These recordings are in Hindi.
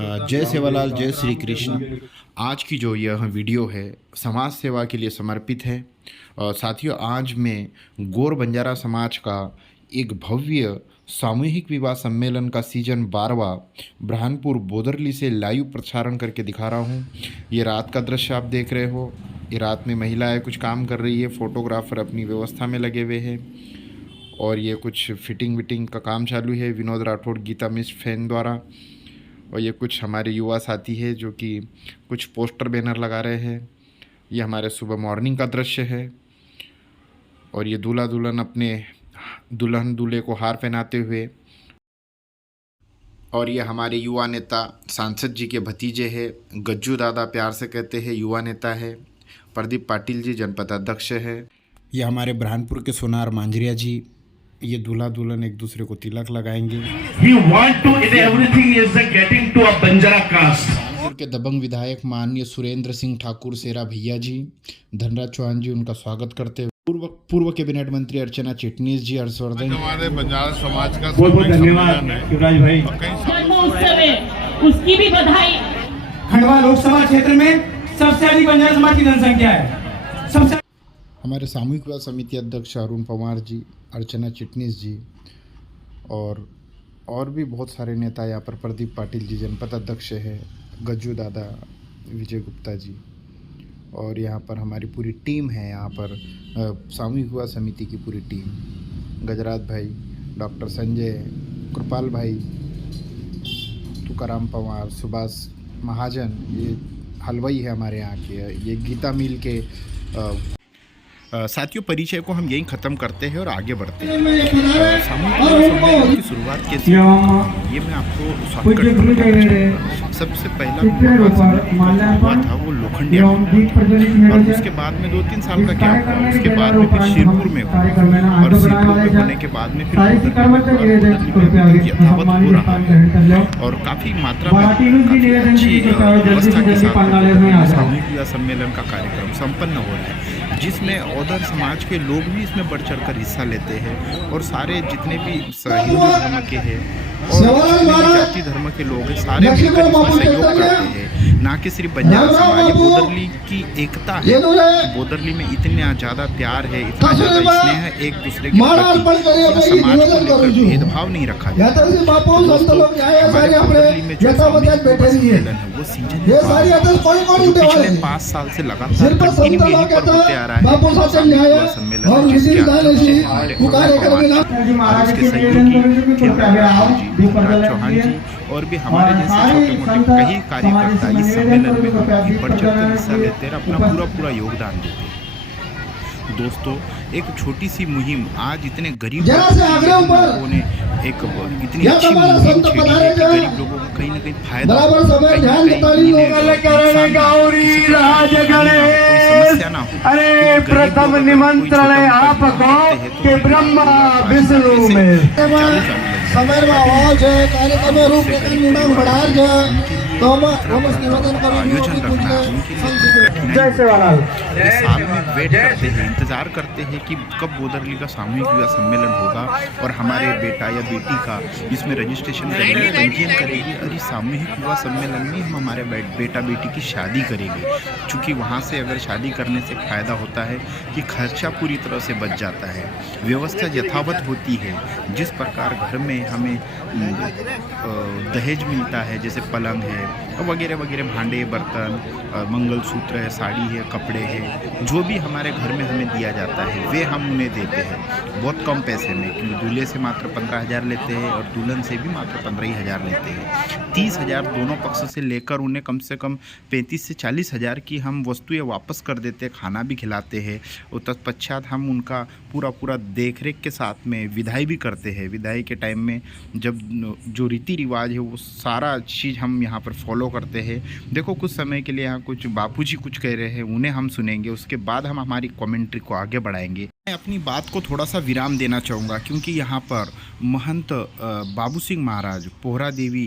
जय सेवालाल, जय श्री कृष्ण। आज की जो यह वीडियो है समाज सेवा के लिए समर्पित है। साथियों, आज मैं गौर बंजारा समाज का एक भव्य सामूहिक विवाह सम्मेलन का सीजन 12वां बुरहानपुर बोदरली से लाइव प्रसारण करके दिखा रहा हूँ। ये रात का दृश्य आप देख रहे हो। ये रात में महिलाएं कुछ काम कर रही है, फोटोग्राफर अपनी व्यवस्था में लगे हुए हैं और ये कुछ फिटिंग विटिंग का काम चालू है विनोद राठौड़ गीता मिस फैन द्वारा। और ये कुछ हमारे युवा साथी है जो कि कुछ पोस्टर बैनर लगा रहे हैं। ये हमारे सुबह मॉर्निंग का दृश्य है और ये दूल्हा दुल्हन अपने दुल्हन दूल्हे को हार पहनाते हुए। और ये हमारे युवा नेता सांसद जी के भतीजे हैं, गज्जू दादा प्यार से कहते हैं, युवा नेता है। प्रदीप पाटिल जी जनपद अध्यक्ष है। ये हमारे बुरहानपुर के सोनार मांजरिया जी। ये दूल्हा दुल्हन एक दूसरे को तिलक लगाएंगे। He want to in everything is getting to a Banjara caste. Burhanpur के दबंग विधायक माननीय सुरेंद्र सिंह ठाकुर सेरा भैया जी, धनराज चौहान जी उनका स्वागत करते हुए पूर्व कैबिनेट मंत्री अर्चना चिटनीस जी, हर्षवर्धन। हमारे बंजारा समाज का बहुत बहुत धन्यवाद युवराज भाई। जन्मोत्सव है, उसकी भी बधाई। खंडवा लोकसभा क्षेत्र में सबसे अधिक बंजारा समाज की जनसंख्या है। सबसे हमारे सामूहिक विवाह समिति अध्यक्ष अरुण पवार जी, अर्चना चिटनीस जी और भी बहुत सारे नेता यहाँ पर। प्रदीप पाटिल जी जनपद अध्यक्ष है, गज्जू दादा, विजय गुप्ता जी और यहाँ पर हमारी पूरी टीम है। यहाँ पर सामूहिक विवाह समिति की पूरी टीम, गजराज भाई, डॉक्टर संजय, कृपाल भाई, तुकाराम पवार, सुभाष महाजन, ये हलवाई है हमारे यहाँ के, ये गीता मिल के। साथियों, परिचय को हम यहीं ख़त्म करते हैं और आगे बढ़ते हैं। सामूहिक विवाह सम्मेलन की शुरुआत कैसे ये मैं आपको शॉर्टकट में बताना चाहूँगा। सबसे पहला हुआ था वो लोखंडिया में, और उसके बाद में 2-3 साल का क्या हुआ, उसके बाद में फिर शिरपुर में हुआ, और शिरपुर में होने के बाद में फिर यथावत हो रहा है और काफ़ी मात्रा में काफ़ी अच्छी व्यवस्था के साथ सामूहिक विवाह सम्मेलन का कार्यक्रम संपन्न हो रहा है, जिसमें औदर समाज के लोग भी इसमें बढ़ चढ़कर हिस्सा लेते हैं और सारे जितने भी हिंदू धर्म के हैं और जाति धर्म के लोग हैं, सारे मिलकर इसमें सहयोग करते हैं। ना कि सिर्फ बंजारा समाज, बोदरली की एकता है। बोदरली में इतना ज़्यादा प्यार है, इतना ज़्यादा स्नेह है एक दूसरे के प्रति, समाज को लेकर भेदभाव नहीं रखा जाता। हमारे बोदरली में जो सम्मेलन है वो सीजन जो पिछले 5 साल से लगातार कंटिन्यू यहीं पर होते आ रहा है। सम्मेलन जिसके उसके सहयोगी धनराज चौहान जी और भी हमारे जैसे छोटे मोटे कई कार्यकर्ता इस सम्मेलन में बढ़ चढ़कर हिस्सा लेते हैं, अपना पूरा योगदान देते हैं। दोस्तों, एक छोटी सी मुहिम आज इतने गरीब लोगों ने एक इतनी अच्छी मुहिम छेड़ी है कि गरीब लोगों को कहीं ना कहीं फायदा, कोई समस्या ना हो। अरे प्रथम निमंत्रण है आप गांव के ब्रह्मा विष्णु में समय में आवाज है कार्यक्रम में रूप लेकर बढ़ार है तो हम इस निवेदन आयोजन रखना उनके लिए जय सेवालाल। साल में वेट करते हैं, इंतज़ार करते हैं कि कब बोदरली का सामूहिक विवाह सम्मेलन होगा और हमारे बेटा या बेटी का इसमें रजिस्ट्रेशन करेंगे, पंजीयन करेगी और इस सामूहिक विवाह सम्मेलन में हम हमारे बेटा बेटी की शादी करेंगे। चूँकि वहाँ से अगर शादी करने से फ़ायदा होता है कि खर्चा पूरी तरह से बच जाता है, व्यवस्था यथावत होती है। जिस प्रकार घर में हमें दहेज मिलता है, जैसे पलंग है वगैरह वगैरह, भांडे बर्तन, मंगलसूत्र है, साड़ी है, कपड़े हैं, जो भी हमारे घर में हमें दिया जाता है वे हम उन्हें देते हैं बहुत कम पैसे में, क्योंकि दूल्हे से मात्र 15,000 लेते हैं और दुल्हन से भी मात्र 15,000 लेते हैं। 30,000 दोनों पक्ष से लेकर उन्हें कम से कम 35 से 40,000 की हम वस्तुएं वापस कर देते हैं, खाना भी खिलाते हैं और तत्पश्चात हम उनका पूरा देख रेख के साथ में विदाई भी करते हैं। विदाई के टाइम में जब जो रीति रिवाज है वो सारा चीज़ हम यहाँ पर फॉलो करते हैं। देखो, कुछ समय के लिए यहाँ कुछ बापूजी कुछ कह रहे हैं, उन्हें हम सुनेंगे, उसके बाद हम हमारी कमेंट्री को आगे बढ़ाएंगे। मैं अपनी बात को थोड़ा सा विराम देना चाहूँगा क्योंकि यहाँ पर महंत बाबू सिंह महाराज पोहरा देवी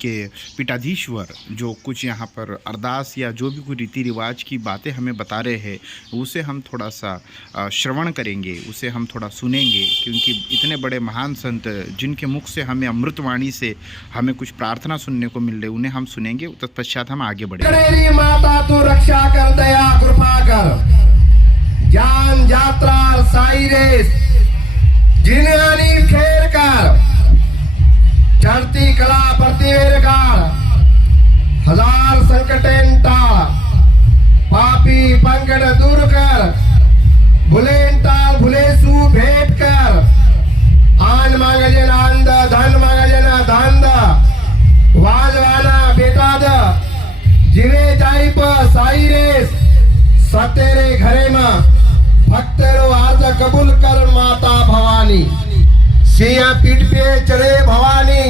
के पीठाधीश्वर जो कुछ यहाँ पर अरदास या जो भी कोई रीति रिवाज की बातें हमें बता रहे हैं उसे हम थोड़ा सा श्रवण करेंगे, उसे हम थोड़ा सुनेंगे क्योंकि इतने बड़े महान संत जिनके मुख से हमें अमृतवाणी से हमें कुछ प्रार्थना सुनने को मिल रही उन्हें हम सुनेंगे। तत्पश्चात हम आगे बढ़ेंगे। माता तू रक्षा कर, दया कृपा कर, ज्ञान यात्रा साई रेस जिन्हानी खेर कर, चढ़ती कला प्रतिवेर कर, हजार संकटें टाळ, पापी पंकड़ दूर कर, भुले टाळ भुलेसु भेट कर, आन मागजन आंद धन मागजन धांद, वाजवाना बेटा द जीवे जाईप साई रेस, सतेरे घरे में भक्तरो अर्ज कबूल कर माता भवानी, सिंह पीठ पे चढ़े भवानी,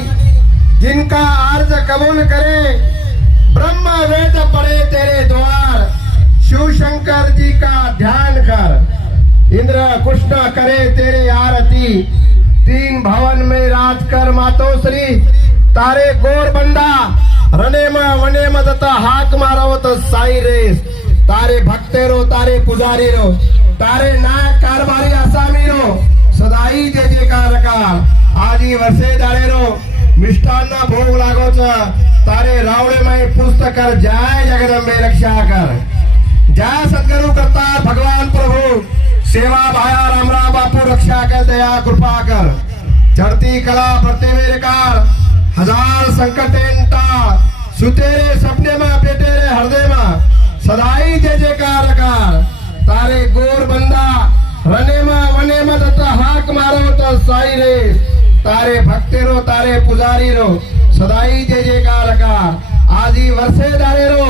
जिनका अर्ज कबूल करे ब्रह्म वेद पड़े तेरे द्वार, शिव शंकर जी का ध्यान कर, इंद्र कृष्ण करे तेरे आरती, तीन भवन में राज कर मातोश्री, तारे गोर बंदा रने में वने में दत्ता हाक मारो तो साई रेस, तारे भक्तेरो तारे पुजारी रो, तारे नायक कारभारी आसामी रो, सदाई जय जयकार कार, आजी वर्षे दाड़े रो, मिष्टान्न भोग लागो छ, तारे रावड़े में पुस्तक कर, जय जगदम्बे रक्षा कर, जय सदगुरु करतार भगवान प्रभु, सेवा भाया रामरा बापू रक्षा कर, दया कृपा कर, चढ़ती कला प्रतिवेर कार, हजार संकटें टाळ, सुतेरे सपने में बेटेरे हृदय में, सदाई जय जयकार कार, तारे गोर बंदा रने में वने में दत्ता हाक मारो तो साई रे, तारे भक्तेरो तारे पुजारी रो, सदाई जय जयकार कार, आजी वर्षे दारे रो,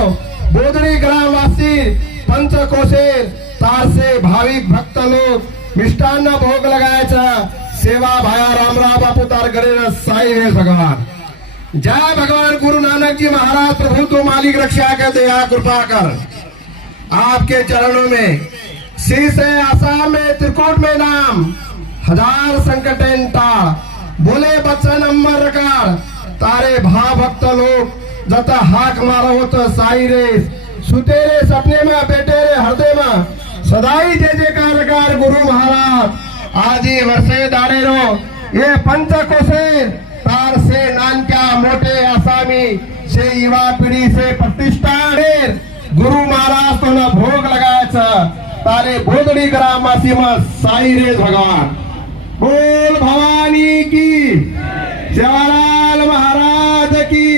बोधड़ी ग्रामवासी पंच कोशेर तार से भाविक भक्त लोग मिष्टान्न भोग लगाए छ, सेवा भाया रामरा बापू तार करे साई रे भगवान, जय भगवान गुरु नानक जी महाराज प्रभु तो मालिक रक्षा कर, दया कृपा कर, आपके चरणों में शीश है, आसाम में त्रिकोट में नाम, हजार संकटें टाळ, बोले बच्चन अमर कार, तारे भाव भक्त लोग जता हाक मारो तो साई रेस, सुतेरे सपने में बेटेरे हृदय में, सदाई जय जयकार कार गुरु महाराज, आजी वर्षे दारे रो, ये पंच कोशेर तार से नानक्या मोटे आसामी से युवा पीढ़ी से प्रतिष्ठा गुरु महाराज तो न भोग लगाया, तारे बोधड़ी ग्रामवासी में साई रेस भगवान, बोल भवानी की, जवाहरलाल महाराज की,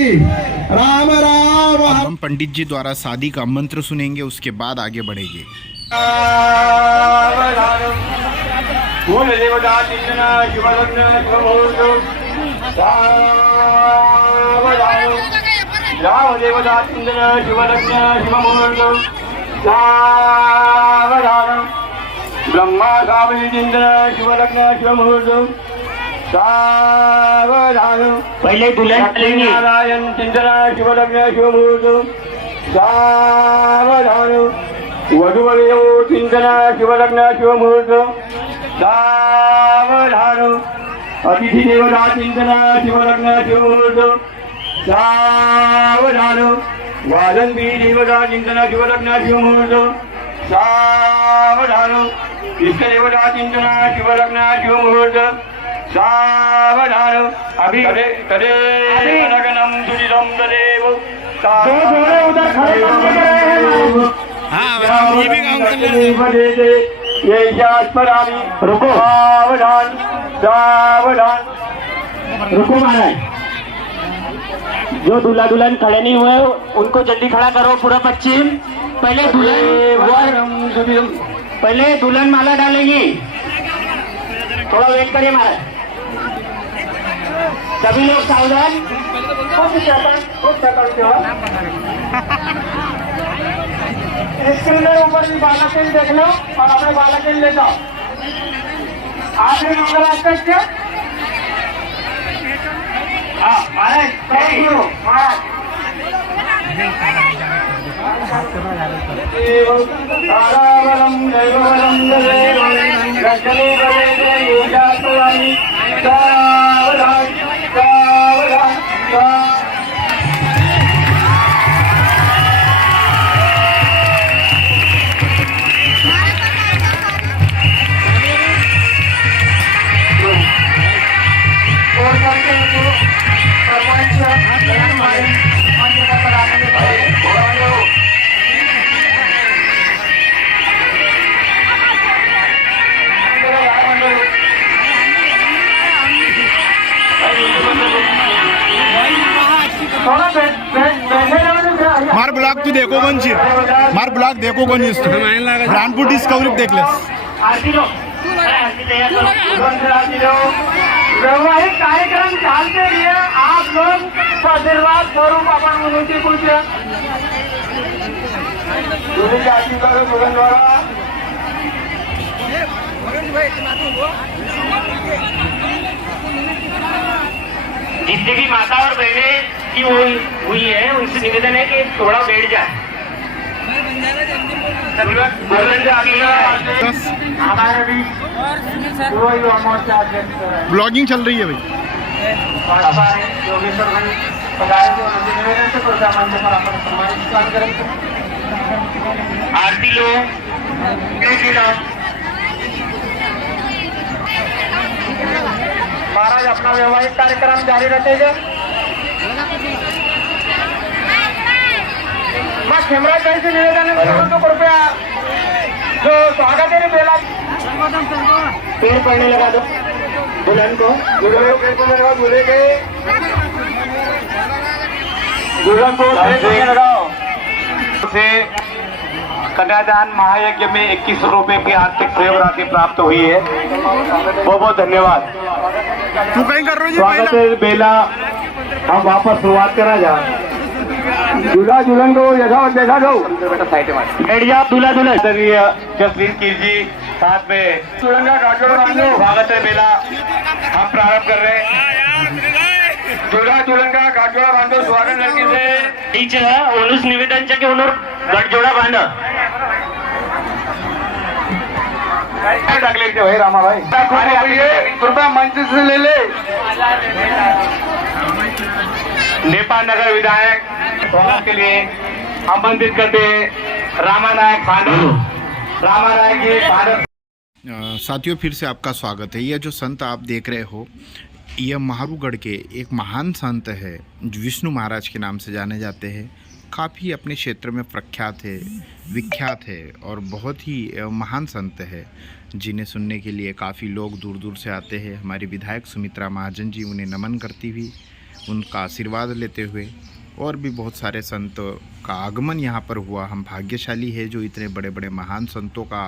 राम राम। हम पंडित जी द्वारा शादी का मंत्र सुनेंगे, उसके बाद आगे बढ़ेंगे। रामदेवता चिंतन शिवलग्न शिवमुहूर्त, सावधान, ब्रह्मा कावली चिंतन शिवलग्न शिवमुहूर्त, सावधान, पहले दुल्हन चलेंगे, नारायण चिंतन शिवलग्न शिवमुहूर्त, सावधान, वधुवरयो चिंतन शिवलग्न शिवमुहूर्त, सावधान, अतिथि देवता चिंतन शिवलग्न शिवमुहूर्त, सावधान, वादंती देवता चिंतन शिवलग्न शिवमुहूर्त, सावधान, इष्ट देवता चिंतन शिवलग्न शिवमुहूर्त, सावधान, अभी करे लगनम सुनिदम तदेव, उधर खड़े ये भी काम कर ले। ये शास्त्रामी, रुको, सावधान, सावधान, रुको महाराज, जो दूल्हा दुल्हन खड़े नहीं हुए उनको जल्दी खड़ा करो, पूरा पश्चिम, पहले दुल्हन माला डालेंगी, थोड़ा वेट करिए महाराज, सभी लोग सावधान, स्क्रीन में ऊपर भी बालक देख लो और अपने बालक ले जाओ, आप भी मंगल क्या, महाराज थैंक यू महाराज, रजनी बने ये जातवानी सावधान सावधान सावधान। और करके प्रपंच मंच का कराने के मार ब्लॉग तू देखो कोणची मार ब्लॉग देखो कोणी ब्रांडपूर डिस्कवरी देखलेस वैवाहिक कार्यक्रम चलते रहिए आप लोग आशीर्वाद स्वरूप अपन उन्नति कुछ आशीर्वाद भगवान द्वारा जितनी भी माता और बहनें की हुई है उनसे निवेदन है कि थोड़ा बैठ जाए। हमारे भी ब्लॉगिंग चल रही है भाई। योगेश्वर भाई पधारे थे उनके निवेदन से प्रजा मंच पर अपन सम्मानित करेंगे। आरती लो महाराज अपना वैवाहिक कार्यक्रम जारी रखेगा। मैं खेमराज भाई से निवेदन है तो कृपया जो स्वागत है बेला पेड़ पड़ने लगा दो दुल्हन को दूल्हे के दुल्हन को लगाओ से कन्यादान महायज्ञ में 2100 रुपए की आर्थिक सहयोग राशि प्राप्त हुई है। बहुत बहुत धन्यवाद। तू कहीं कर रही स्वागत है बेला। हम वापस शुरुआत करा जा दूल्हा दुल्हन को देखा दो बेटा साइड में बैठ जाओ दूल्हा दुल्हन। जसलीन कीर्जी साथ में स्वागत है बेला। हम प्रारंभ कर रहे हैं। दूल्हा दुल्हन का गाठजोड़ा बांधो स्वागत लड़की से नीचे ओनुस निवेदन છે કે ઓનો ગઠજોડા બાંધો लेते भाई रामा भाई कृपया मंच से ले ले। नेपाल नगर विधायक स्वागत के लिए आमंत्रित करते हैं रामा नायक भानु। रामा नायक जी भानु। साथियों फिर से आपका स्वागत है। यह जो संत आप देख रहे हो यह महारूगढ़ के एक महान संत है जो विष्णु महाराज के नाम से जाने जाते हैं। काफ़ी अपने क्षेत्र में प्रख्यात है, विख्यात है और बहुत ही महान संत है जिन्हें सुनने के लिए काफ़ी लोग दूर दूर से आते हैं। हमारी विधायक सुमित्रा महाजन जी उन्हें नमन करती हुई, उनका आशीर्वाद लेते हुए और भी बहुत सारे संतों का आगमन यहाँ पर हुआ। हम भाग्यशाली है जो इतने बड़े बड़े महान संतों का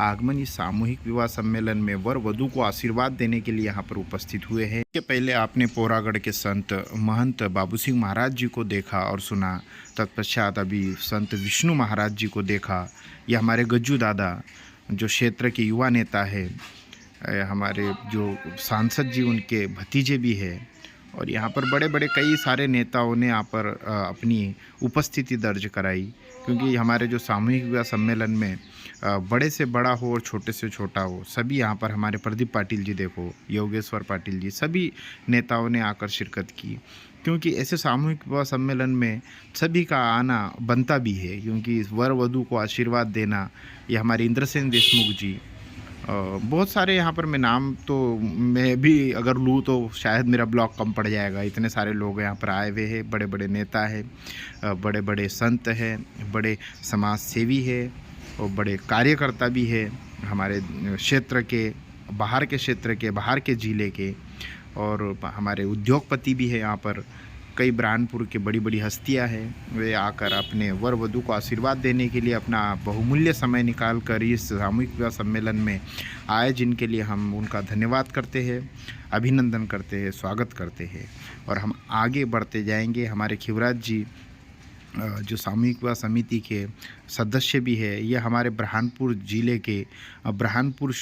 आगमन इस सामूहिक विवाह सम्मेलन में वर वधू को आशीर्वाद देने के लिए यहाँ पर उपस्थित हुए हैं। इसके पहले आपने पोरागढ़ के संत महंत बाबू सिंह महाराज जी को देखा और सुना। तत्पश्चात अभी संत विष्णु महाराज जी को देखा। यह हमारे गज्जू दादा जो क्षेत्र के युवा नेता है, हमारे जो सांसद जी उनके भतीजे भी है और यहाँ पर बड़े बड़े कई सारे नेताओं ने यहाँ पर अपनी उपस्थिति दर्ज कराई। क्योंकि हमारे जो सामूहिक विवाह सम्मेलन में बड़े से बड़ा हो और छोटे से छोटा हो, सभी यहाँ पर हमारे प्रदीप पाटिल जी देखो, योगेश्वर पाटिल जी, सभी नेताओं ने आकर शिरकत की। क्योंकि ऐसे सामूहिक विवाह सम्मेलन में सभी का आना बनता भी है, क्योंकि वर वधू को आशीर्वाद देना ये हमारे इंद्रसेन देशमुख जी, बहुत सारे यहाँ पर मैं नाम तो मैं भी अगर लूँ तो शायद मेरा ब्लॉग कम पड़ जाएगा। इतने सारे लोग यहाँ पर आए हुए हैं, बड़े बड़े नेता हैं, बड़े बड़े संत हैं, बड़े समाज सेवी है और बड़े कार्यकर्ता भी है हमारे क्षेत्र के, बाहर के क्षेत्र के, बाहर के ज़िले के, और हमारे उद्योगपति भी है यहाँ पर। कई ब्रांडपुर के बड़ी बड़ी हस्तियां हैं, वे आकर अपने वर वधू को आशीर्वाद देने के लिए अपना बहुमूल्य समय निकाल कर इस सामूहिक विवाह सम्मेलन में आए, जिनके लिए हम उनका धन्यवाद करते हैं, अभिनंदन करते हैं, स्वागत करते हैं। और हम आगे बढ़ते जाएंगे। हमारे खिवराज जी जो सामूहिक विवाह समिति के सदस्य भी है, ये हमारे बुरहानपुर ज़िले के, बुरहानपुर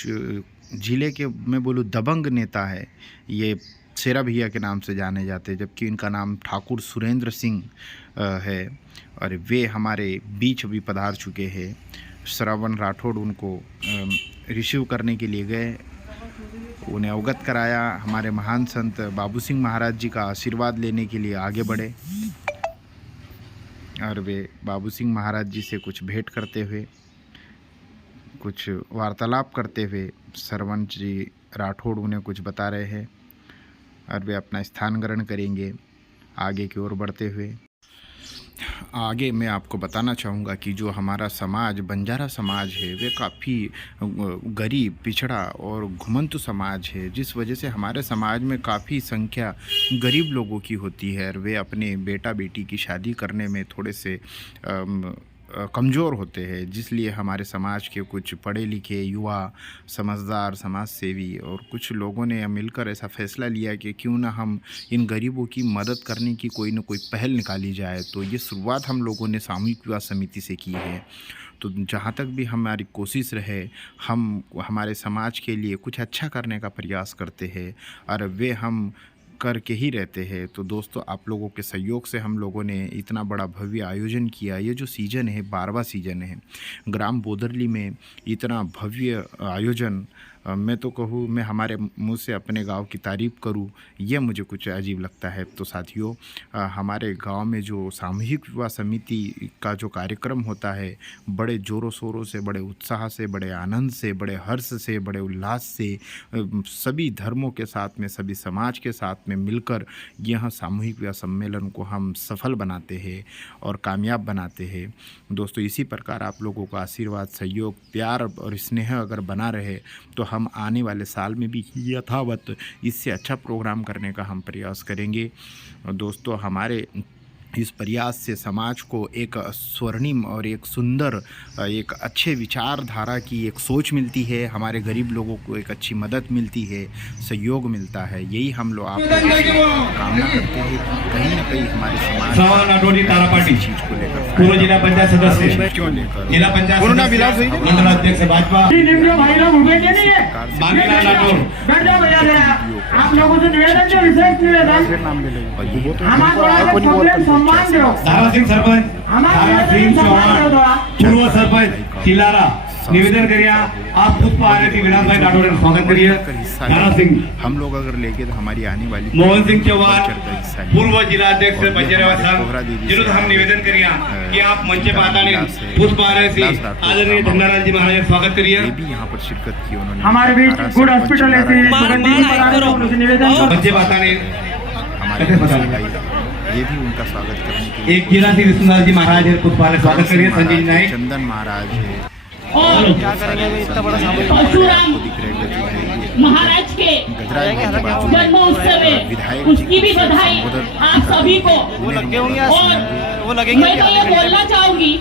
ज़िले के मैं बोलूँ दबंग नेता है। ये शेरा भैया के नाम से जाने जाते हैं, जबकि इनका नाम ठाकुर सुरेंद्र सिंह है और वे हमारे बीच भी पधार चुके हैं। श्रवण राठौड़ उनको रिसीव करने के लिए गए, उन्हें अवगत कराया। हमारे महान संत बाबू सिंह महाराज जी का आशीर्वाद लेने के लिए आगे बढ़े और वे बाबू सिंह महाराज जी से कुछ भेंट करते हुए, कुछ वार्तालाप करते हुए श्रवण जी राठौड़ उन्हें कुछ बता रहे हैं और वे अपना स्थान ग्रहण करेंगे आगे की ओर बढ़ते हुए। आगे मैं आपको बताना चाहूँगा कि जो हमारा समाज बंजारा समाज है वे काफ़ी गरीब, पिछड़ा और घुमंतु समाज है, जिस वजह से हमारे समाज में काफ़ी संख्या गरीब लोगों की होती है और वे अपने बेटा बेटी की शादी करने में थोड़े से कमज़ोर होते हैं। जिसलिए हमारे समाज के कुछ पढ़े लिखे युवा, समझदार, समाज सेवी और कुछ लोगों ने मिलकर ऐसा फैसला लिया कि क्यों ना हम इन गरीबों की मदद करने की कोई ना कोई पहल निकाली जाए। तो ये शुरुआत हम लोगों ने सामूहिक विवाह समिति से की है। तो जहाँ तक भी हमारी कोशिश रहे, हम हमारे समाज के लिए कुछ अच्छा करने का प्रयास करते हैं और वे हम करके ही रहते हैं। तो दोस्तों, आप लोगों के सहयोग से हम लोगों ने इतना बड़ा भव्य आयोजन किया। ये जो सीज़न है 12वां सीज़न है ग्राम बोदरली में, इतना भव्य आयोजन मैं तो कहूँ, मैं हमारे मुंह से अपने गांव की तारीफ़ करूँ, यह मुझे कुछ अजीब लगता है। तो साथियों, हमारे गांव में जो सामूहिक विवाह समिति का जो कार्यक्रम होता है, बड़े ज़ोरों शोरों से, बड़े उत्साह से, बड़े आनंद से, बड़े हर्ष से, बड़े उल्लास से, सभी धर्मों के साथ में, सभी समाज के साथ में मिलकर यह सामूहिक विवाह सम्मेलन को हम सफल बनाते हैं और कामयाब बनाते हैं। दोस्तों, इसी प्रकार आप लोगों का आशीर्वाद, सहयोग, प्यार और स्नेह अगर बना रहे तो हम आने वाले साल में भी यथावत इससे अच्छा प्रोग्राम करने का हम प्रयास करेंगे। दोस्तों, हमारे इस प्रयास से समाज को एक स्वर्णिम और एक सुंदर, एक अच्छे विचारधारा की एक सोच मिलती है। हमारे गरीब लोगों को एक अच्छी मदद मिलती है, सहयोग मिलता है। यही हम लोग आप लोगों से कामना करते हैं कि कहीं ना कहीं हमारे समाज इस चीज़ को लेकर पूर्व जिला पंचायत सदस्य, क्यों लेकर जिला पंचायत मंडल अध्यक्ष भाजपा भाई लोग भूखे के नहीं है, बैठ जाओ भैया जरा। आप लोगों से निवेदन जो विशेष निवेदन, हमारा दारा सिंह सरपंच, दारा सिंह चौहान, पूर्व सरपंच चिल्लारा, निवेदन करिए आप पुष्प आरती विराट भाई राठौड़ का स्वागत करिए। दारा सिंह, हम लोग अगर लेके तो हमारी आने वाली मोहन सिंह चौहान, पूर्व जिला अध्यक्ष बंजारा जिन्होंने हम निवेदन करिए कि आप मंच पर आताने पुष्प आरती आदरणीय धन्नालाल जी महाराज स्वागत करिए। ये भी यहाँ पर शिरकत की उन्होंने। हमारे बीच गुड हॉस्पिटल है, निवेदन मंच पर आताने हमारे ये भी उनका स्वागत करने के लिए एक जिला श्री विश्वनाथ जी महाराज है, पुष्प आरती स्वागत करिए। संजय नायक, चंदन महाराज है, और परशुराम महाराज के जन्म उत्सव है, उसकी भी बधाई आप सभी को। और मैं तो ये बोलना चाहूंगी,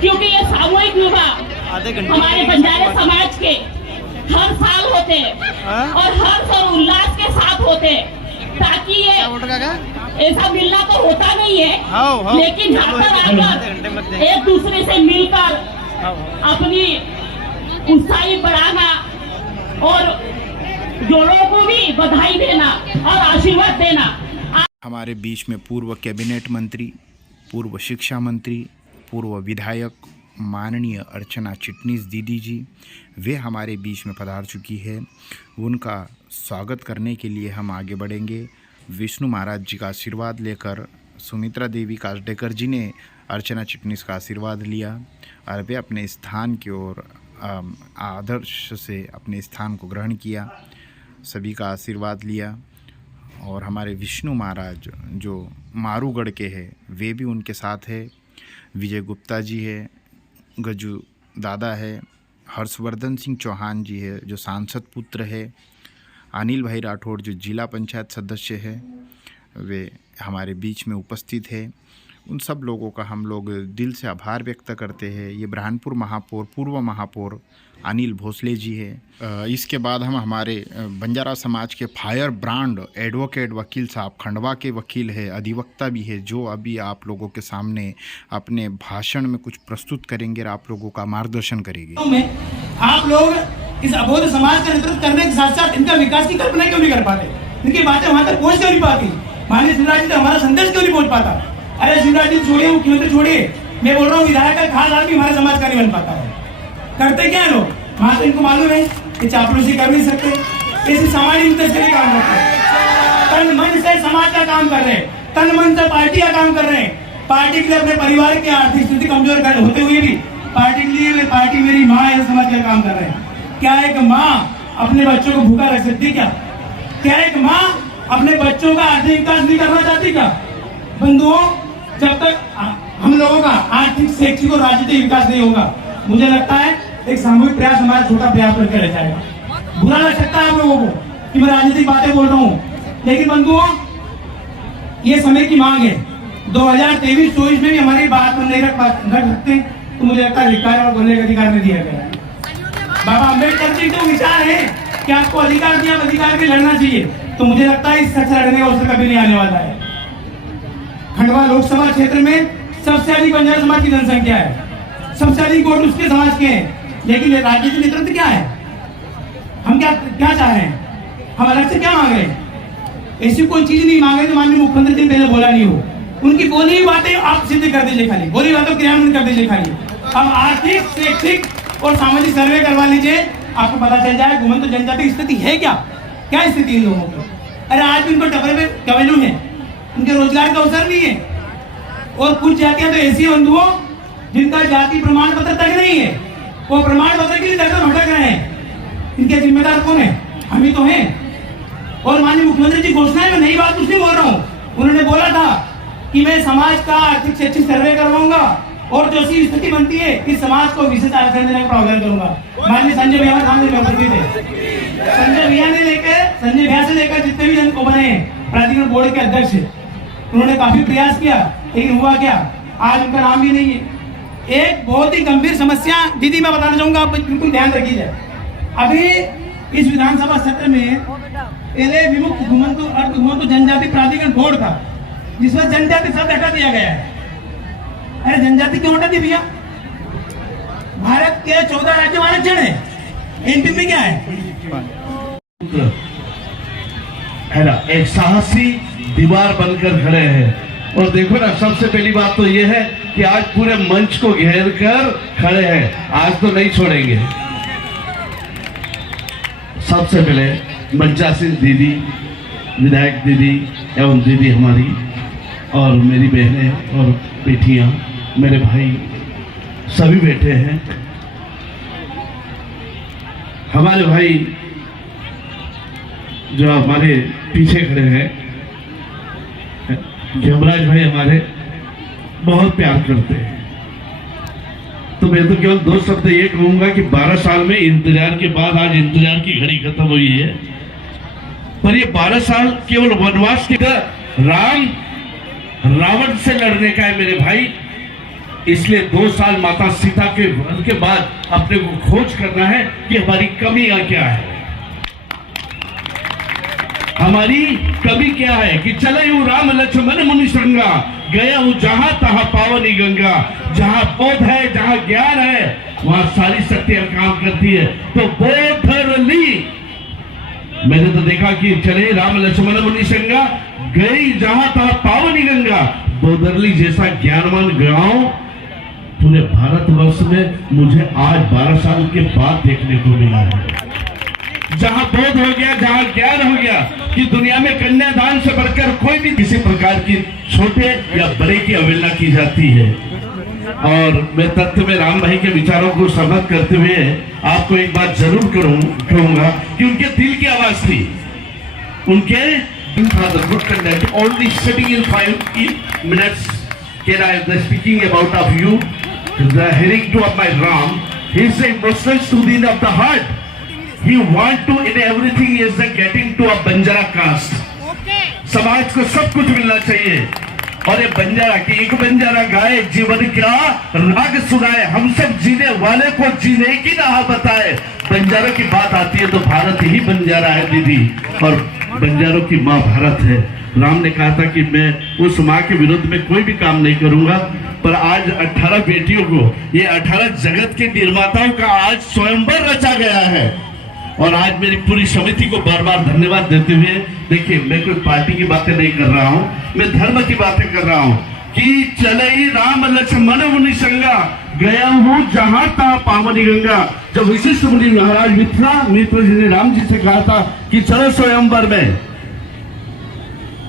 क्योंकि ये सामूहिक विवाह हमारे बंजारा समाज के हर साल होते हैं और हर्ष और उल्लास के साथ होते हैं, ताकि ये ऐसा मिलना तो होता नहीं है, लेकिन यहाँ पर आकर एक दूसरे से मिलकर अपनी उत्साही बढ़ाना और जोड़ों को भी बधाई देना और आशीर्वाद देना। हमारे बीच में पूर्व कैबिनेट मंत्री, पूर्व शिक्षा मंत्री, पूर्व विधायक माननीय अर्चना चिटनीस दीदी जी, वे हमारे बीच में पधार चुकी है। उनका स्वागत करने के लिए हम आगे बढ़ेंगे। विष्णु महाराज जी का आशीर्वाद लेकर सुमित्रा देवी कासडेकर जी ने अर्चना चिटनीस का आशीर्वाद लिया और वे अपने स्थान की ओर आदर्श से अपने स्थान को ग्रहण किया, सभी का आशीर्वाद लिया। और हमारे विष्णु महाराज जो मारूगढ़ के हैं, वे भी उनके साथ है। विजय गुप्ता जी है, गजू दादा है, हर्षवर्धन सिंह चौहान जी है जो सांसद पुत्र है, अनिल भाई राठौड़ जो जिला पंचायत सदस्य है, वे हमारे बीच में उपस्थित है। उन सब लोगों का हम लोग दिल से आभार व्यक्त करते हैं। ये बुरहानपुर महापौर, पूर्व महापौर अनिल भोसले जी है। इसके बाद हम हमारे बंजारा समाज के फायर ब्रांड एडवोकेट वकील साहब, खंडवा के वकील है, अधिवक्ता भी है, जो अभी आप लोगों के सामने अपने भाषण में कुछ प्रस्तुत करेंगे और आप लोगों का मार्गदर्शन करेंगे। आप लोग इस अबोध समाज का नेतृत्व करने के साथ साथ इनका विकास की कल्पना क्यों नहीं कर पाते? इनकी बातें वहां तक पहुंच क्यों नहीं पाती? माननीय शिवराज जी तक हमारा संदेश क्यों नहीं पहुंच पाता? अरे शिवराज जी छोड़िए, मुख्यमंत्री छोड़िए, मैं बोल रहा हूँ विधायक का खास आदमी हमारे समाज का नहीं बन पाता है। करते क्या है लोग? वहां तो इनको मालूम है कि चापलूसी कर नहीं सकते, ऐसे सामाजिक तस्करी काम करते हैं, तन मन से समाज का काम कर रहे हैं, तन मन से पार्टी का काम कर रहे हैं, पार्टी के लिए अपने परिवार की आर्थिक स्थिति कमजोर होते हुए भी पार्टी के लिए पार्टी मेरी माँ है समझ कर काम कर रहे हैं। क्या एक माँ अपने बच्चों को भूखा रख सकती? क्या एक माँ अपने बच्चों का आर्थिक विकास नहीं करना चाहती? क्या बंधुओं, जब तक हम लोगों का आर्थिक, शैक्षिक और राजनीतिक विकास नहीं होगा, मुझे लगता है एक सामूहिक प्रयास हमारा छोटा प्रयास करके रह जाएगा। बुरा लग सकता है आप लोगों को कि मैं राजनीतिक बातें बोल रहा हूँ, लेकिन बंधुओं ये समय की मांग है। 2023-24 में भी हमारी बात नहीं रख सकते तो मुझे लगता है अधिकार और बोलने का अधिकार नहीं दिया गया है। बाबा अम्बेडकर जी जो विचार है कि आपको अधिकार दिया, अधिकार के लड़ना चाहिए, तो मुझे लगता है इस सच लड़ने का अवसर कभी नहीं आने वाला है। खंडवा लोकसभा क्षेत्र में सबसे अधिक बंजारा समाज की जनसंख्या है, सबसे अधिक वोट उसके समाज के हैं, लेकिन राजनीतिक नेतृत्व क्या है? हम क्या चाह रहे हैं? हम अलग से क्या मांग रहे हैं? ऐसी कोई चीज नहीं मांगे जो माननीय मुख्यमंत्री जी पहले बोला नहीं हो। उनकी बोली बातें आप सिद्ध कर दीजिए, खाली बोली बातों क्रियान्वयन कर दीजिए खाली। अब आर्थिक, शैक्षिक और सामाजिक सर्वे करवा लीजिए, आपको पता चल जाए घुमंत जनजाति की स्थिति है क्या स्थिति इन लोगों की। अरे आज भी उनको टपरे में कवेलू है, उनके रोजगार का अवसर नहीं है। और कुछ जातियां तो ऐसी बंधुओं जिनका जाति प्रमाण पत्र तक नहीं है, वो प्रमाण पत्र के लिए दर भटक रहे हैं। इनके जिम्मेदार कौन है? हम ही तो हैं। और माननीय मुख्यमंत्री जी घोषणा में नई बात कुछ नहीं बोल रहा हूँ, उन्होंने बोला था कि मैं समाज का आर्थिक शैक्षिक सर्वे करवाऊंगा और जो सी स्थिति बनती है इस समाज को विशेष आरक्षण देने का प्रावधान करूंगा। माननीय संजय भैया सामने में उपस्थित थे, संजय भैया से लेकर जितने भी जन को बने प्राधिकरण बोर्ड के अध्यक्ष, उन्होंने काफी प्रयास किया, लेकिन हुआ क्या? आज उनका नाम भी नहीं है। एक बहुत ही गंभीर समस्या दीदी मैं बताना चाहूंगा, आप बिल्कुल ध्यान रखिए। अभी इस विधानसभा सत्र में पहले विमुक्त घुमंतु अर्ध जनजाति प्राधिकरण बोर्ड था, जिसमें जनजाति शब्द हटा दिया गया है। अरे जनजाति क्यों हटा दी भैया? भारत के 14 राज्यों में आरक्षण है, एमपी में क्या है ना? एक साहसी दीवार बनकर खड़े हैं। और देखो ना, सबसे पहली बात तो ये है कि आज पूरे मंच को घेर कर खड़े हैं, आज तो नहीं छोड़ेंगे। सबसे पहले मंचा सिंह दीदी, विधायक दीदी एवं दीदी हमारी, और मेरी बहनें और बेटियां, मेरे भाई सभी बैठे हैं। हमारे भाई जो हमारे पीछे खड़े हैं, यमराज भाई हमारे बहुत प्यार करते हैं। तो मैं तो केवल 2 शब्द ये कहूंगा कि 12 साल में इंतजार के बाद आज इंतजार की घड़ी खत्म हुई है। पर ये 12 साल केवल वनवास के राम रावण से लड़ने का है मेरे भाई। इसलिए 2 साल माता सीता के वध के बाद अपने को खोज करना है कि हमारी कमियां क्या है, हमारी कमी क्या है। कि चले हूं राम लक्ष्मण मुनि श्रृंगा, गया हूं जहां तहां पावनी गंगा। जहां बोध है, जहां ज्ञान है, वहां सारी शक्तियां काम करती है। तो बोधरली मैंने तो देखा कि चले राम लक्ष्मण मुनि श्रृंगा, गई जहां तहां पावनी गंगा। बोधरली जैसा ज्ञानवान गांव पूरे भारतवर्ष में मुझे आज 12 साल के बाद देखने को मिला है। जहां बोध हो गया, जहां ज्ञान हो गया कि दुनिया में कन्यादान से बढ़कर कोई भी किसी प्रकार की छोटे या बड़े की अवहेलना की जाती है। और मैं तथ्य में राम भाई के विचारों को समझ करते हुए आपको एक बात जरूर कहूंगा कि उनके दिल की आवाज थी, उनके good conduct only sitting in 5 minutes can I am speaking about of you the hearing to of my Ram. He is the emotional student of the heart. He want to in everything is the getting to a Banjara caste. समाज को सब कुछ मिलना चाहिए। और ये बंजारा की एक बंजारा गाए, जीवन क्या राग सुनाए, हम सब जीने वाले को जीने की राह बताए। बंजारों की बात आती है तो भारत ही बंजारा है दीदी, और बंजारों की माँ भारत है। राम ने कहा था कि मैं उस माँ के विरुद्ध में कोई भी काम नहीं करूंगा। पर आज 18 बेटियों को, ये 18 जगत के निर्माताओं का आज स्वयंवर रचा गया है। और आज मेरी पूरी समिति को बार बार धन्यवाद देते हुए, देखिए मैं कोई पार्टी की बातें नहीं कर रहा हूं, मैं धर्म की बातें कर रहा हूं कि चले ही राम लक्ष्मण मुनि संगा, गया हूं जहां तहां पावनी गंगा। जब वशिष्ठ मुनि महाराज मित्र जी ने राम जी से कहा था कि चलो स्वयंवर में,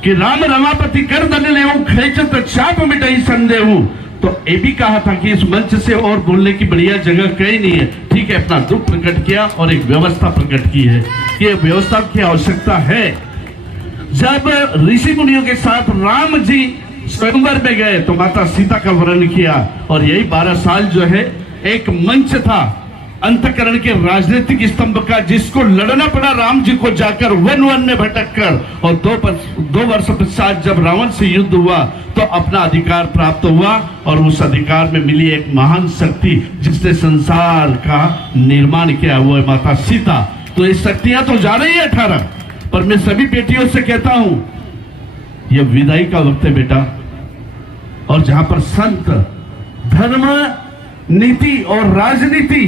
कि राम रमापति कर दल ले खेचत चाप मिटाई संदेह, तो ये भी कहा था कि इस मंच से और बोलने की बढ़िया जगह कहीं नहीं है। ठीक है, अपना दुख प्रकट किया और एक व्यवस्था प्रकट की है कि व्यवस्था की आवश्यकता है। जब ऋषि मुनियों के साथ राम जी स्वयंवर में गए तो माता सीता का वर्णन किया, और यही 12 साल जो है एक मंच था अंतकरण के राजनीतिक स्तंभ का, जिसको लड़ना पड़ा राम जी को जाकर वन में भटक कर, और 2 वर्ष पश्चात जब रावण से युद्ध हुआ तो अपना अधिकार प्राप्त हुआ, और उस अधिकार में मिली एक महान शक्ति जिसने संसार का निर्माण किया, वो है माता सीता। तो ये शक्तियां तो जा रही है 18, पर मैं सभी बेटियों से कहता हूं ये विदाई का वक्त है बेटा, और जहां पर संत, धर्म, नीति और राजनीति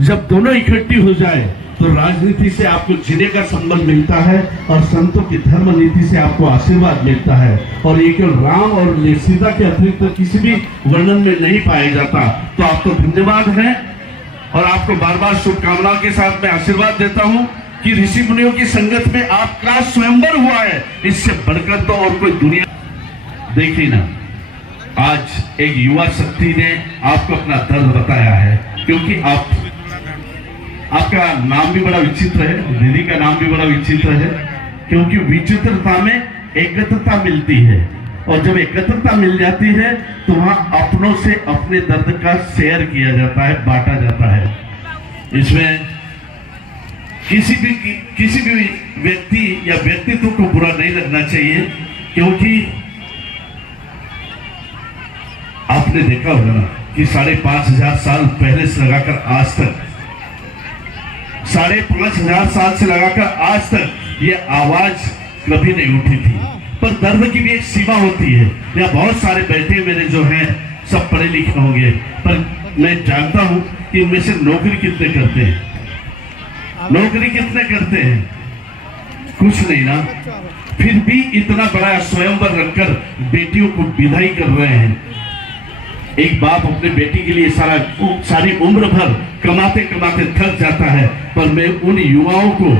जब दोनों इकट्ठी हो जाए तो राजनीति से आपको जीने का संबल मिलता है, और संतों की धर्म नीति से आपको आशीर्वाद मिलता है, और ये केवल राम और सीता के अतिरिक्त तो किसी भी वर्णन में नहीं पाया जाता। तो आपको धन्यवाद है, और आपको बार बार शुभकामनाओं के साथ मैं आशीर्वाद देता हूं कि ऋषि मुनियों की संगत में आपका स्वयंवर हुआ है, इससे बढ़कर तो और कोई दुनिया देखी ना। आज एक युवा शक्ति ने आपको अपना दर्द बताया है, क्योंकि आपका नाम भी बड़ा विचित्र है, दीदी का नाम भी बड़ा विचित्र है, क्योंकि विचित्रता में एकत्रता मिलती है, और जब एकत्रता मिल जाती है तो वहां अपनों से अपने दर्द का शेयर किया जाता है, बांटा जाता है। इसमें किसी भी व्यक्ति या व्यक्तित्व को बुरा नहीं लगना चाहिए, क्योंकि आपने देखा होगा ना कि 5,500 साल पहले से लगाकर आज तक, 5,500 साल से लगाकर आज तक ये आवाज कभी नहीं उठी थी। पर दर्द की भी एक सीमा होती है। यहाँ बहुत सारे बैठे मेरे जो हैं सब पढ़े लिखे होंगे, पर मैं जानता हूं कि इनमें से नौकरी कितने करते हैं, नौकरी कितने करते हैं, कुछ नहीं ना। फिर भी इतना बड़ा स्वयंवर रखकर बेटियों को विदाई कर रहे हैं। एक बाप अपने बेटी के लिए सारी उम्र भर कमाते कमाते थक जाता है, पर मैं उन युवाओं को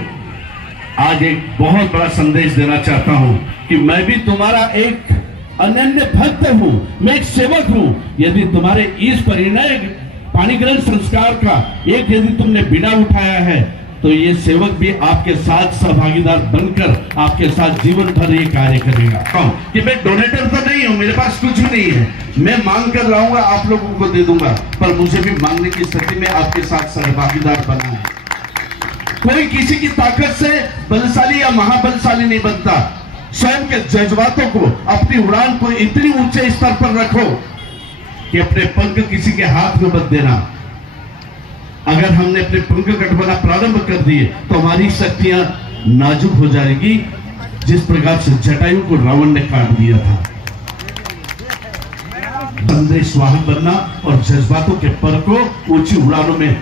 आज एक बहुत बड़ा संदेश देना चाहता हूं कि मैं भी तुम्हारा एक अनन्य भक्त हूं, मैं एक सेवक हूं। यदि तुम्हारे इस परिणय पाणी ग्रहण संस्कार का यदि तुमने बीड़ा उठाया है, तो ये सेवक भी आपके साथ सहभागीदार बनकर आपके साथ जीवन भर ये कार्य करेगा। कि मैं डोनेटर तो नहीं हूं, मेरे पास कुछ नहीं है, मैं मांग कर लाऊंगा, आप लोगों को दे दूंगा, पर मुझे भी मांगने की स्थिति में आपके साथ सहभागीदार बना है। कोई किसी की ताकत से बलशाली या महाबलशाली नहीं बनता। स्वयं के जज्बातों को, अपनी उड़ान को इतनी ऊंचे स्तर पर रखो कि अपने पंख किसी के हाथ में मत देना। अगर हमने अपने पंख कटवाना प्रारंभ कर दिए तो हमारी शक्तियां नाजुक हो जाएगी, जिस प्रकार से जटायु को रावण ने काट दिया था। संदेश वाहक बनना और जज्बातों के पर को ऊंची उड़ानों में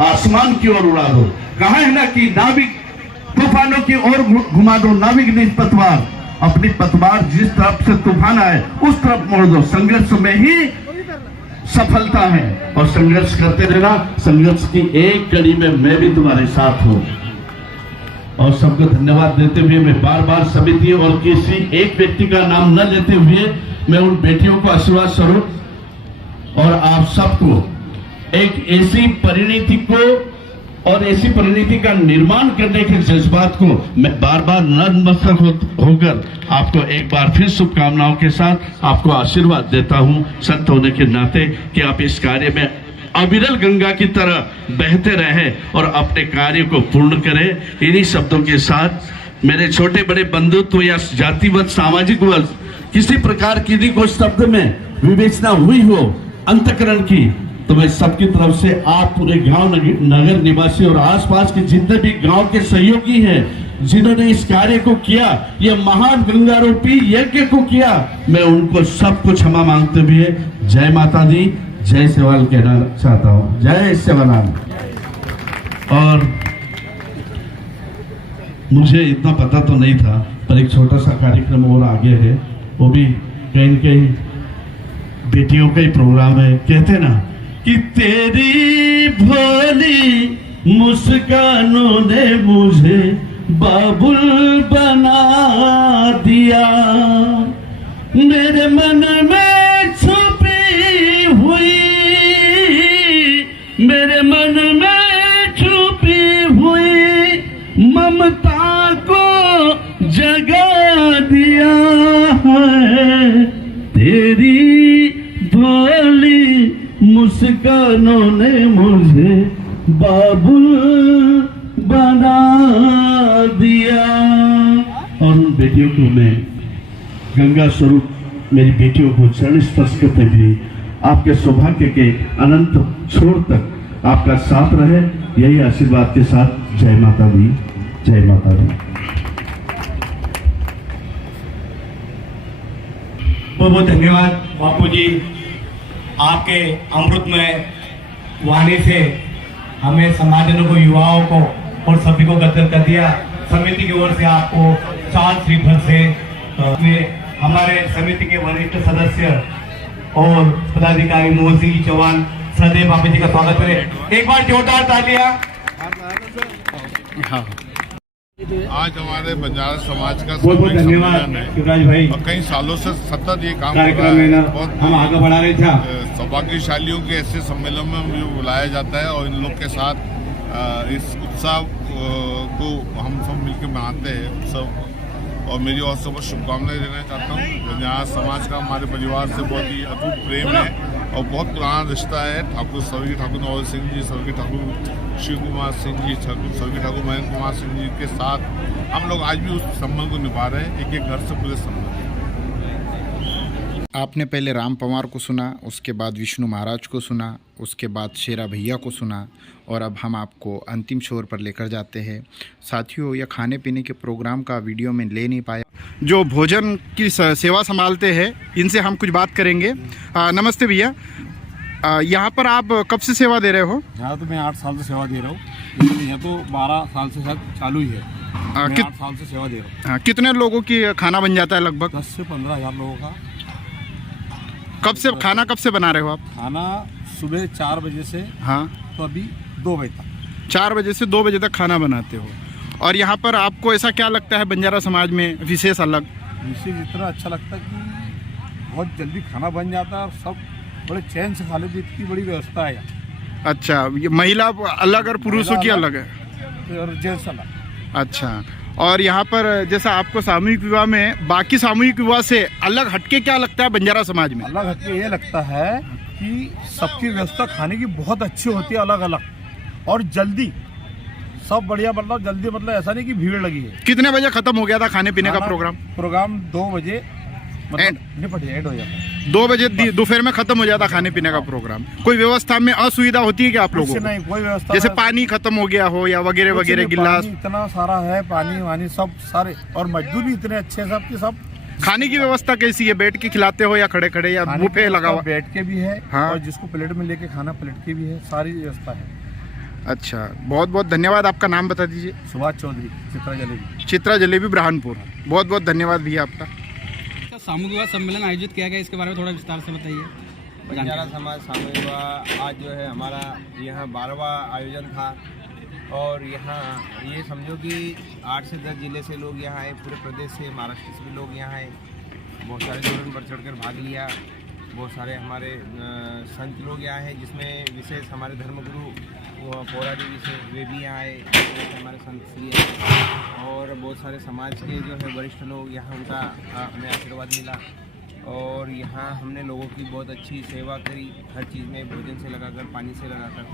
आसमान की ओर उड़ा दो। कहा है ना कि नाविक तूफानों की ओर घुमा दो, नाविक निज पतवार, अपनी पतवार जिस तरफ से तूफान आए उस तरफ मोड़ दो। संघर्ष में ही सफलता है, और संघर्ष करते रहना। संघर्ष की एक कड़ी में मैं भी तुम्हारे साथ हूं। और सबको धन्यवाद देते हुए मैं बार बार समिति और किसी एक व्यक्ति का नाम न लेते हुए मैं उन बेटियों को आशीर्वाद स्वरूप और आप सबको एक ऐसी परिणति को और ऐसी परिणति का निर्माण करने के जज्बात को मैं बार बार नतमस्तक होकर आपको एक बार फिर शुभकामनाओं के साथ आपको आशीर्वाद देता हूं, संत होने के नाते, कि आप इस कार्य में अविरल गंगा की तरह बहते रहे और अपने कार्य को पूर्ण करें। इन्हीं शब्दों के साथ मेरे छोटे बड़े बंधुत्व या जातिवत सामाजिक व किसी प्रकार की यदि कोई शब्द में विवेचना हुई हो अंतकरण की, तो मैं सबकी तरफ से आप पूरे गांव नगर निवासी और आसपास के जितने भी गांव के सहयोगी हैं जिन्होंने इस कार्य को किया, ये महान गंगारूपी यज्ञ को किया, मैं उनको सबको क्षमा मांगते हुए जय माता दी, जय सेवालाल कहना चाहता हूँ। जय सेवालाल। और मुझे इतना पता तो नहीं था, पर एक छोटा सा कार्यक्रम और आगे है, वो भी कहीं न कहीं बेटियों का ही प्रोग्राम है। कहते ना कि तेरी भोली मुस्कानों ने मुझे बाबुल बना दिया, मेरे मन में छुपी हुई, मेरे मन में छुपी हुई ममता को जगा दिया है, तेरी भोली मुस्कानों ने मुझे बाबुल बना दिया। और उन बेटियों को मैं गंगा स्वरूप मेरी बेटियों को चरण स्पर्श करते हुए आपके सौभाग्य के अनंत छोर तक आपका साथ रहे, यही आशीर्वाद के साथ जय माता दी, जय माता दी। बहुत बहुत धन्यवाद बापू जी, आपके अमृतमय वाणी से हमें समाजजनों को, युवाओं को और सभी को गदर कर दिया। समिति की ओर से आपको चाल श्रीफल से हमारे समिति के वरिष्ठ सदस्य और पदाधिकारी मोहन सिंह चौहान सदैव बापू जी का स्वागत करें। एक बार जोरदार तालियां। आज हमारे बंजारा समाज का बहुत बहुत धन्यवाद शिवराज भाई, और कई सालों से सतत ये काम कार्यक्रम में ना हम आगे बढ़ा रहे थे। सौभाग्यशालियों के ऐसे सम्मेलन में मुझे बुलाया जाता है और इन लोग के साथ इस उत्सव को हम सब मिलकर मनाते हैं उत्सव, और मेरी ओर से बहुत शुभकामनाएं देना चाहता हूँ। बंजारा समाज का हमारे परिवार से बहुत ही अटूट प्रेम है और बहुत पुराना रिश्ता है। ठाकुर स्वर्गीय ठाकुर नवल सिंह जी, स्वर्गीय ठाकुर शिव कुमार सिंह जी, स्वर्गीय ठाकुर महेंद्र कुमार सिंह जी के साथ हम लोग आज भी उस संबंध को निभा रहे हैं, एक एक घर से पूरे संबंध। आपने पहले राम पवार को सुना, उसके बाद विष्णु महाराज को सुना, उसके बाद शेरा भैया को सुना, और अब हम आपको अंतिम छोर पर लेकर जाते हैं। साथियों, यह खाने पीने के प्रोग्राम का वीडियो में ले नहीं पाया। जो भोजन की सेवा संभालते हैं, इनसे हम कुछ बात करेंगे। नमस्ते भैया, यहाँ पर आप कब से सेवा दे रहे हो? यहाँ तो मैं 8 साल से सेवा दे रहा हूँ, लेकिन यहाँ तो 12 साल से शायद चालू ही है। मैं 8 साल से सेवा दे रहा हूँ। कितने लोगों की खाना बन जाता है लगभग? 10 से 15 हज़ार लोगों का। खाना कब से बना रहे हो आप? खाना सुबह 4 बजे से, हाँ, तो अभी 2 बजे तक। 4 बजे से 2 बजे तक खाना बनाते हो। और यहाँ पर आपको ऐसा क्या लगता है बंजारा समाज में विशेष अलग? विशेष इतना अच्छा लगता है कि बहुत जल्दी खाना बन जाता है और सब बड़े चैन से खा लेते, इतनी बड़ी व्यवस्था है यहाँ। अच्छा, ये महिला अलग और पुरुषों की अलग है और जेंट्स अलग। अच्छा, और यहाँ पर जैसा आपको सामूहिक विवाह में बाकी सामूहिक विवाह से अलग हटके क्या लगता है बंजारा समाज में? अलग हटके ये लगता है कि सबकी व्यवस्था खाने की बहुत अच्छी होती है, अलग अलग और जल्दी, सब बढ़िया। मतलब जल्दी, मतलब ऐसा नहीं कि भीड़ लगी है। कितने बजे खत्म हो गया था खाने पीने का प्रोग्राम? प्रोग्राम 2 बजे मतलब एंड हो जाता है। 2 बजे दोपहर में खत्म हो जाता खाने पीने का प्रोग्राम। कोई व्यवस्था में असुविधा होती है क्या आप लोगों को? नहीं, कोई व्यवस्था, जैसे पानी खत्म हो गया हो या वगैरह वगैरह, गिलास इतना सारा है, पानी वानी सब सारे, और मजदूर भी इतने अच्छे सब के सब। खाने की व्यवस्था कैसी है? बैठ के खिलाते हो या खड़े खड़े या बुफे लगा हुआ? बैठ के भी है, हाँ, और जिसको प्लेट में लेके खाना प्लेट की भी है, सारी व्यवस्था है। अच्छा, बहुत बहुत धन्यवाद। आपका नाम बता दीजिए। सुभाष चौधरी, चित्रा जलेबी। चित्रा जलेबी ब्रहानपुर। बहुत बहुत धन्यवाद भैया आपका। सामूहिक विवाह सम्मेलन आयोजित किया गया, इसके बारे में थोड़ा विस्तार से बताइए। बंजारा समाज सामूहिक विवाह आज जो है हमारा यहाँ 12वां आयोजन था, और यहाँ ये समझो कि 8 से 10 जिले से लोग यहाँ आए, पूरे प्रदेश से, महाराष्ट्र से भी लोग यहाँ आए। बहुत सारे लोगों ने बढ़ चढ़ कर भाग लिया। बहुत सारे हमारे संत लोग यहाँ हैं, जिसमें विशेष हमारे धर्मगुरु पौरा देवी से वे भी यहाँ आए, हमारे संत श्री हैं, और बहुत सारे समाज के जो है वरिष्ठ लोग यहाँ, उनका हमें आशीर्वाद मिला। और यहाँ हमने लोगों की बहुत अच्छी सेवा करी, हर चीज़ में भोजन से लगाकर, पानी से लगाकर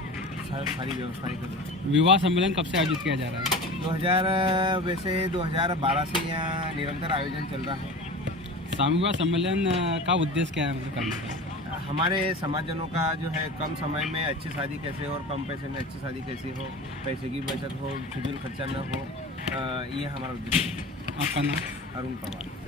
सारी व्यवस्थाएं करी। विवाह सम्मेलन कब से आयोजित किया जा रहा है? वैसे 2012 से यहाँ निरंतर आयोजन चल रहा है। सामूहिक विवाह सम्मेलन का उद्देश्य क्या है मतलब करने का? हमारे समाजजनों का जो है कम समय में अच्छी शादी कैसे हो और कम पैसे में अच्छी शादी कैसे हो, पैसे की बचत हो, फिजूल खर्चा न हो, ये हमारा उद्देश्य है। आपका नाम? अरुण पवार।